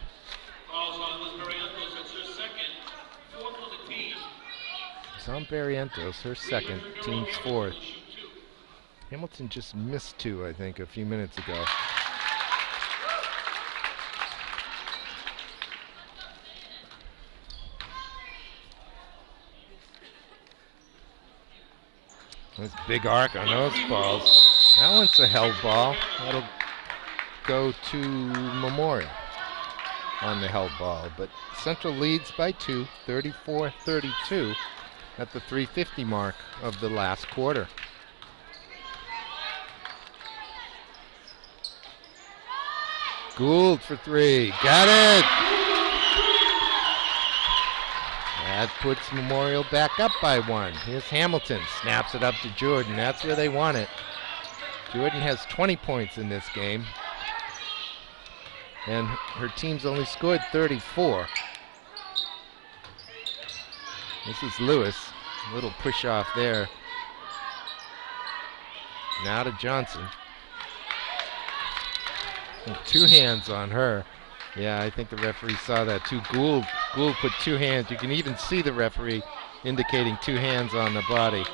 Tom Barrientos, her second, team's 4th. Hamilton just missed 2, I think, a few minutes ago. That's big arc on those balls. That one's a held ball. That'll go to Memorial. on the held ball. But Central leads by 2, 34-32 at the 3:50 mark of the last quarter. Gould for 3. Got it! That puts Memorial back up by 1. Here's Hamilton. Snaps it up to Jordan. That's where they want it. Jordan has 20 points in this game. And her team's only scored 34. This is Lewis. A little push off there. Now to Johnson. And 2 hands on her. Yeah, I think the referee saw that too. Gould put 2 hands. You can even see the referee indicating 2 hands on the body.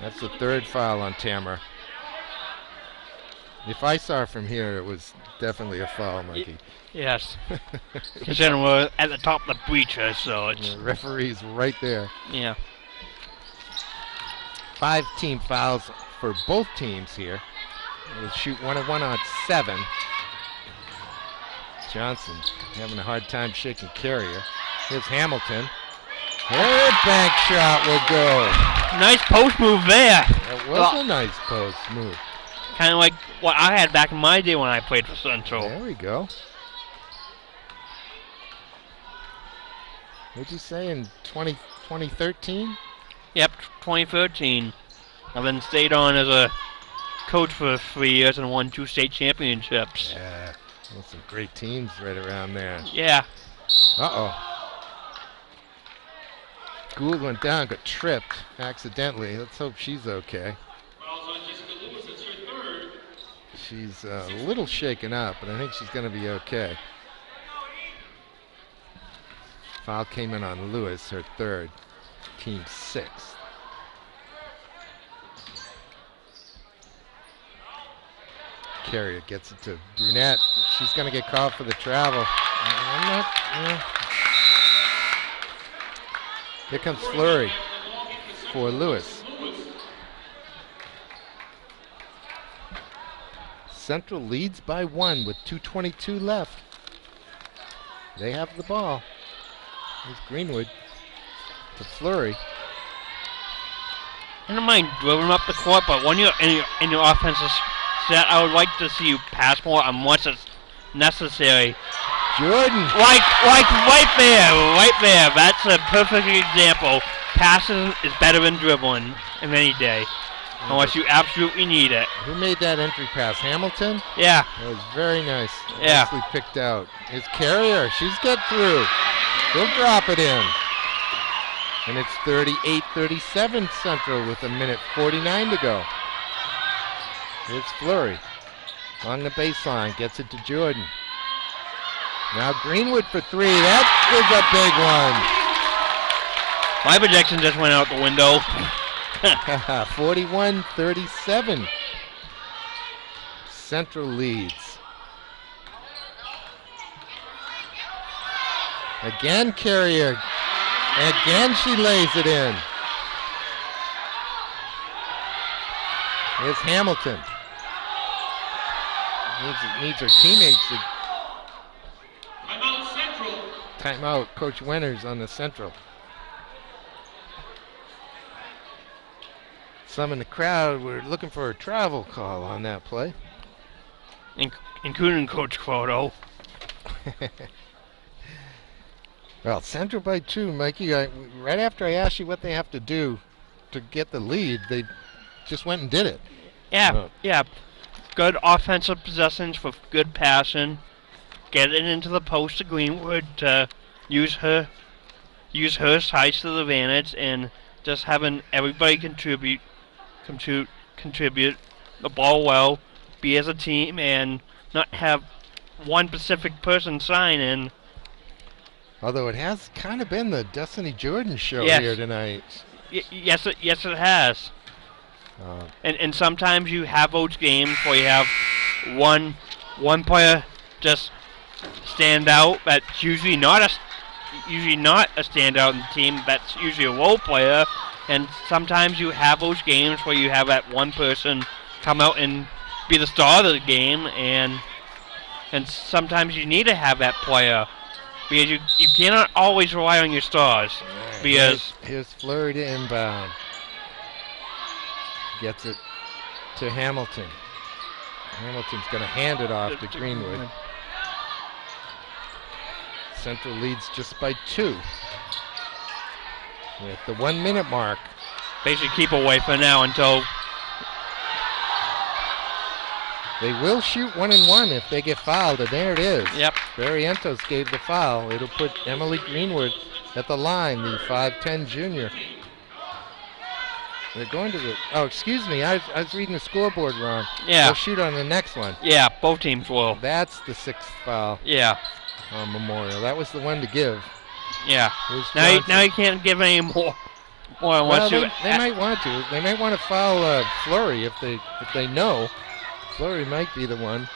That's the 3rd foul on Tamara. If I saw her from here, it was definitely a foul, Mikey. Yes. Because then we're at the top of the bleachers, so it's... The referee's right there. Yeah. 5 team fouls for both teams here. We'll shoot 1-1 on 7. Johnson having a hard time shaking Carrier. Here's Hamilton. Her bank shot will go. Nice post move there. That was a nice post move. Kind of like what I had back in my day when I played for Central. There we go. What'd you say in 2013? Yep, 2013. I then stayed on as a coach for 3 years and won 2 state championships. Yeah, there's some great teams right around there. Yeah. Uh-oh. Gould went down, got tripped accidentally. Let's hope she's okay. She's a little shaken up, but I think she's going to be okay. Foul came in on Lewis, her 3rd, team 6th. Carrier gets it to Brunette. She's going to get called for the travel. Here comes Fleury for Lewis. Central leads by 1 with 2:22 left. They have the ball. Here's Greenwood to Fleury. I don't mind dribbling up the court, but when you're in your offensive set, I would like to see you pass more unless it's necessary. Jordan. Like right there. That's a perfect example. Passing is better than dribbling in any day, unless you absolutely need it. Who made that entry pass? Hamilton? Yeah. That was very nice. Yeah. Nicely picked out. It's Carrier. She's get through. She'll drop it in. And it's 38-37 Central with 1:49 to go. Here's Fleury. On the baseline. Gets it to Jordan. Now Greenwood for 3. That is a big one. My projection just went out the window. 41-37. Central leads. Again Carrier. Again she lays it in. Here's Hamilton. Needs her teammates to... Timeout Central. Timeout, Coach Winters on the Central. Some in the crowd were looking for a travel call on that play. Including Coach Quoto. Well, Central by 2, Mikey. Right after I asked you what they have to do to get the lead, they just went and did it. Yeah, yeah. Good offensive possessions with good passing. Get it into the post to Greenwood to use her size to the advantage, and just having everybody contribute the ball well, be as a team, and not have one specific person sign in. Although it has kind of been the Destiny Jordan show here tonight. Yes, it has. And sometimes you have those games where you have one player just stand out. That's usually not a standout in the team. That's usually a role player. And sometimes you have those games where you have that one person come out and be the star of the game, and and sometimes you need to have that player because you cannot always rely on your stars. Right, Because here's Fleury to inbound. Gets it to Hamilton. Hamilton's going to hand it off to Greenwood. Central leads just by 2. At the 1 minute mark. they should keep away for now until They will shoot 1 and 1 if they get fouled, and there it is. Yep. Barrientos gave the foul. It'll put Emily Greenwood at the line, the 5'10 junior. They're going to the, oh, excuse me, I was reading the scoreboard wrong. Yeah. They'll shoot on the next one. Yeah, both teams will. That's the 6th foul Yeah. on Memorial. That was the one to give. Yeah. Here's Now you Johnson. can't give any more Well, unless you they might want to. They might want to foul Fleury if they know. Fleury might be the one.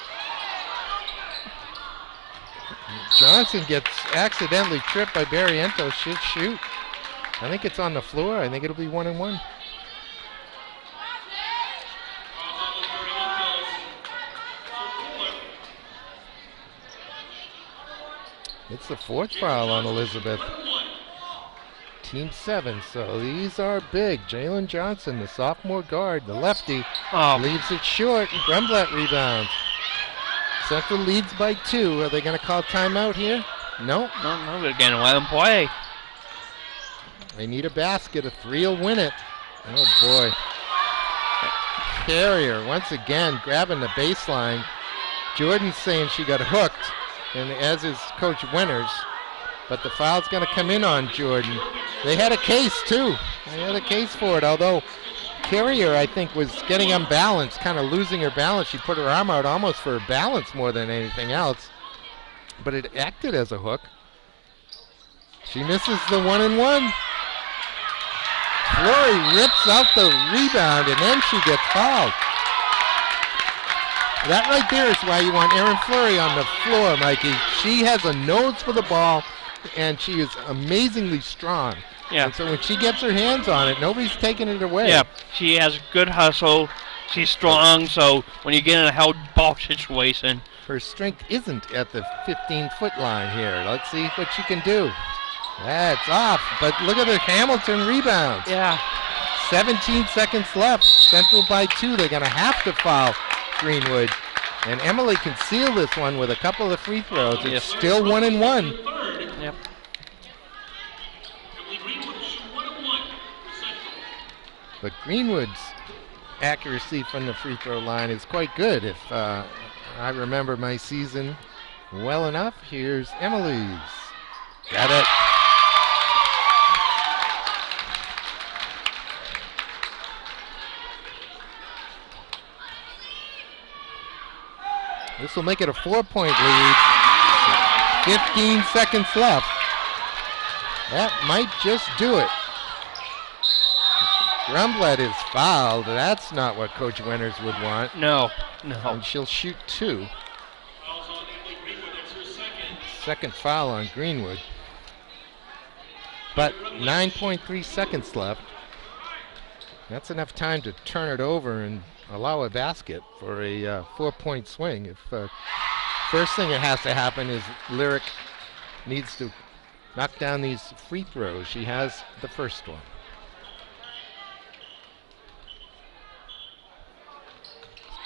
Johnson gets accidentally tripped by Barrientos. Should shoot. I think it's on the floor. I think it'll be 1 and 1. It's the 4th foul on Elizabeth. Team 7, so these are big. Jalen Johnson, the sophomore guard, the lefty, leaves it short. Grumblatt rebounds. Central leads by 2. Are they going to call timeout here? No. No, they're going to let them play. They need a basket. A 3 will win it. Oh, boy. Carrier, once again, grabbing the baseline. Jordan's saying she got hooked, and as is Coach Winters. But the foul's going to come in on Jordan. They had a case, too. They had a case for it, although Carrier, I think, was getting unbalanced, kind of losing her balance. She put her arm out almost for her balance more than anything else. But it acted as a hook. She misses the 1 and 1. Fleury rips out the rebound, and then she gets fouled. That right there is why you want Erin Fleury on the floor, Mikey. She has a nose for the ball, and she is amazingly strong. Yeah. And so when she gets her hands on it, nobody's taking it away. Yeah, she has good hustle. She's strong, so when you get in a held ball situation. Her strength isn't at the 15-foot line here. Let's see what she can do. That's off, but look at the Hamilton rebound. Yeah. 17 seconds left. Central by 2. They're going to have to foul Greenwood. And Emily can seal this one with a couple of free throws. It's still 1 and 1. Yep. But Greenwood's accuracy from the free throw line is quite good. If I remember my season well enough, here's Emily's. Got it. This will make it a 4-point lead. 15 seconds left. That might just do it. Grumblatt is fouled. That's not what Coach Winters would want. No. And she'll shoot 2. Second foul on Greenwood. But 9.3 seconds left. That's enough time to turn it over and allow a basket for a 4-point swing. If first thing that has to happen is Lyric needs to knock down these free throws. She has the first one.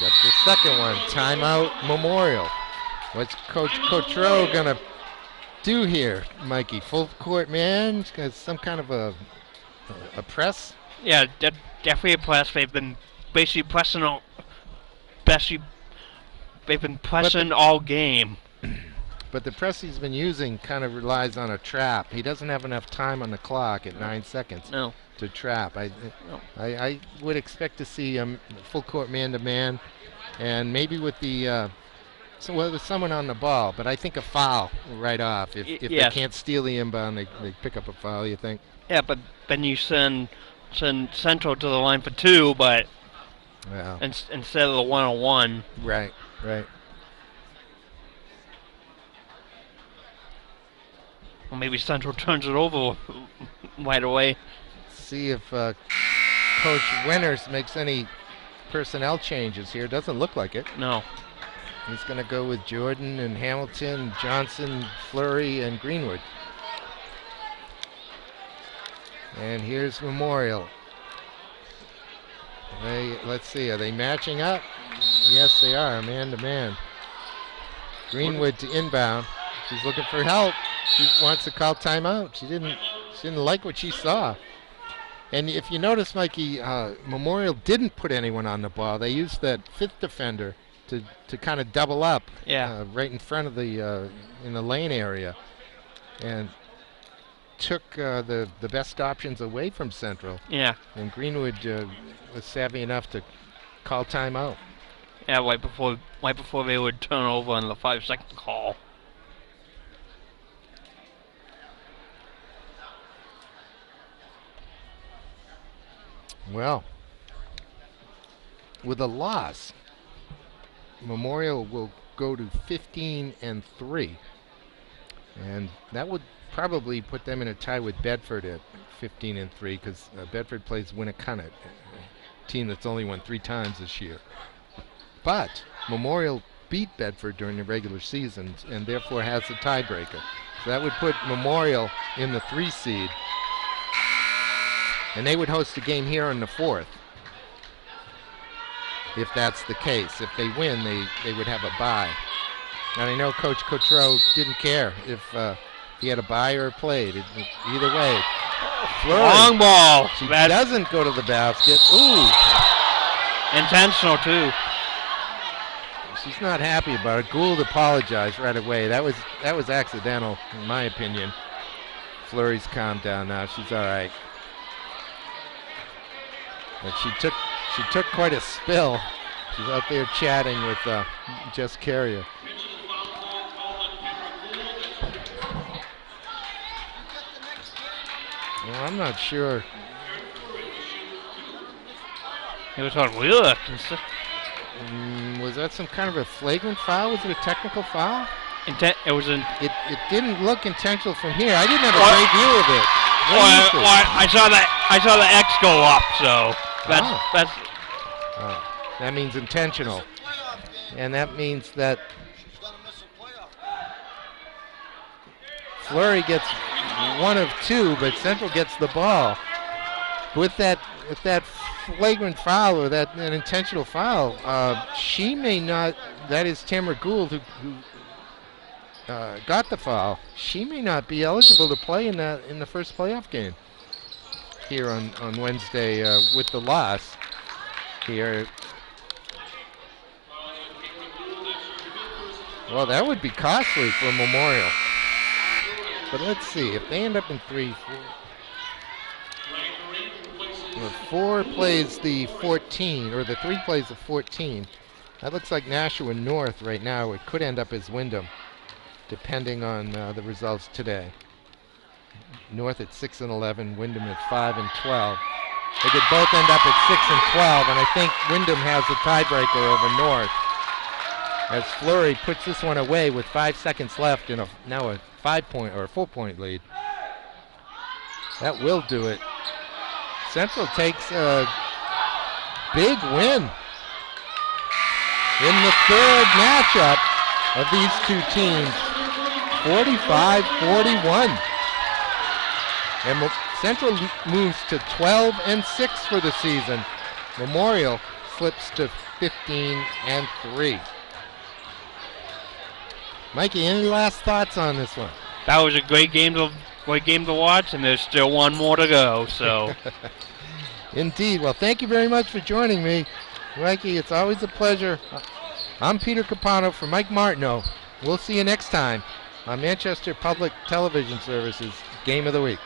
Got the second one. Timeout Memorial. What's Coach Cotreau gonna do here, Mikey? Full court man? Got some kind of a press? Yeah, definitely a press. They've been basically pressing all. They've been pressing all game. But the press he's been using kind of relies on a trap. He doesn't have enough time on the clock at 9 seconds to trap. I would expect to see full court man-to-man, and maybe with the with someone on the ball. But I think a foul right off. If they can't steal the inbound, they pick up a foul, you think? Yeah, but then you send Central to the line for 2, but instead of the 1-on-1. Right. Well, maybe Central turns it over right away. See if Coach Winters makes any personnel changes here. Doesn't look like it. No. He's going to go with Jordan and Hamilton, Johnson, Fleury, and Greenwood. And here's Memorial. Let's see, are they matching up? Yes, they are, man to man. Greenwood to inbound. She's looking for help. She wants to call timeout. She didn't like what she saw. And if you notice, Mikey, Memorial didn't put anyone on the ball. They used that fifth defender to kind of double up. Yeah. Right in front of the in the lane area, and took the best options away from Central. Yeah. And Greenwood was savvy enough to call timeout. Yeah, right before they would turn over on the 5-second call. Well, with a loss, Memorial will go to 15-3, and that would probably put them in a tie with Bedford at 15-3, because Bedford plays Winnicott, a team that's only won 3 times this year. But Memorial beat Bedford during the regular season and therefore has the tiebreaker. So that would put Memorial in the 3 seed, and they would host a game here on the 4th. If that's the case. If they win, they would have a bye. And I know Coach Cotreau didn't care if he had a bye or played. Either way. Fleury, Long ball. she doesn't go to the basket. Ooh. Intentional, too. She's not happy about it. Gould apologized right away. That was accidental, in my opinion. Fleury's calmed down now. She's all right. But she took quite a spill. She's out there chatting with Jess Carrier. Well, I'm not sure. It was on Wheeler. Was that some kind of a flagrant foul? Was it a technical foul? It was an. It didn't look intentional from here. I didn't have a great view of it. I saw the X go up, so that's. Oh, that means intentional, and that means that Fleury gets 1 of 2, but Central gets the ball. With that flagrant foul or that intentional foul, she may not. That is Tamara Gould who got the foul. She may not be eligible to play in the first playoff game here on Wednesday with the loss here. Well, that would be costly for Memorial. But let's see if they end up in 3. 4 plays the 14, or the 3 plays the 14. That looks like Nashua North right now. It could end up as Wyndham, depending on the results today. North at 6-11, Wyndham at 5-12. They could both end up at 6-12, and I think Wyndham has the tiebreaker over North, as Fleury puts this one away with 5 seconds left in now a 5-point or a 4-point lead. That will do it. Central takes a big win in the 3rd matchup of these 2 teams, 45-41. And Central moves to 12-6 for the season. Memorial slips to 15-3. Mikey, any last thoughts on this one? That was a great game to watch, and there's still 1 more to go. So, indeed. Well, thank you very much for joining me, Mikey. It's always a pleasure. I'm Peter Capano for Mike Martineau. We'll see you next time on Manchester Public Television Service's Game of the Week.